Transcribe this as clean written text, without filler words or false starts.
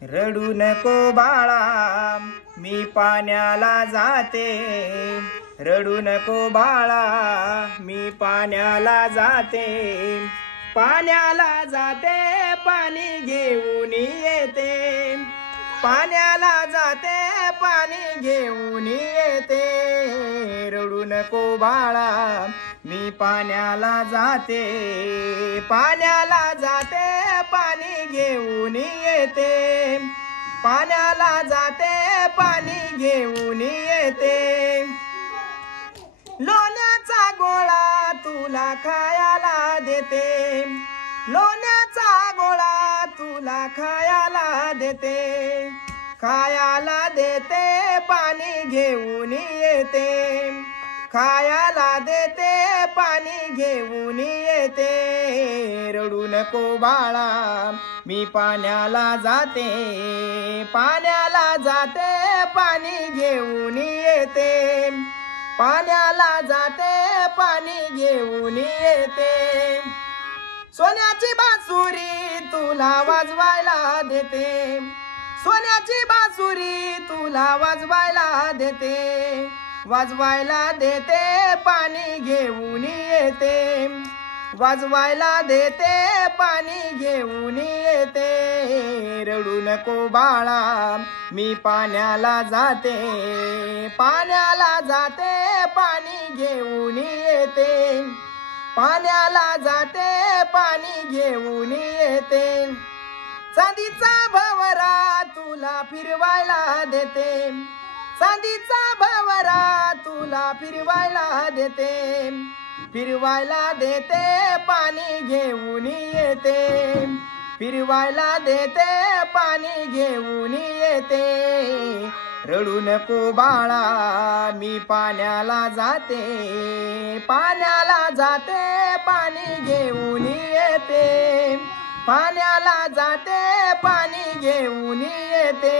रडू नको बाळा मी पाण्याला जाते, रडू नको बाळा मी पाण्याला जाते, पाण्याला जाते पाणी घेऊन येते, पाण्याला जाते पाणी घेऊन येते, रडू नको बाळा मी पाण्याला जाते, पाण्याला जाते पाणी घेऊन येते, पाण्याला जाते पाणी घेऊन येते, लोण्याचा गोळा तुला खायला देते, लोण्याचा गोळा तुला खायला देते, खायला देते पाणी घेऊन येते, खायला देते पाणी घेऊन येते, रडू नको बाळा मी पाण्याला जाते, पाण्याला जाते पाणी घेऊन येते, पाण्याला जाते पाणी घेऊन येते, सोन्याची बासुरी तुला वाजवायला देते, सोन्याची बासुरी तुला वाजवायला देते, वाजवायला देते पाणी घेऊन येते, वाजवायला देते पाणी घेऊन येते, रडू नको बाळा मी पाण्याला जाते, पाण्याला जाते पाणी घेऊन येते, पाण्याला जाते पाणी घेऊन येते, चांदीचा भवरा तुला फिरवायला देते, चांदीचा भवरा तुला फिरवायला देते, फिरवायला देते पाणी घेऊन येते, फिरवायला देते पाणी घेऊन येते, रडू नको बाळा मी पाण्याला जाते, पाण्याला जाते पाणी घेऊन येते, पाण्याला जाते पाणी घेऊन येते,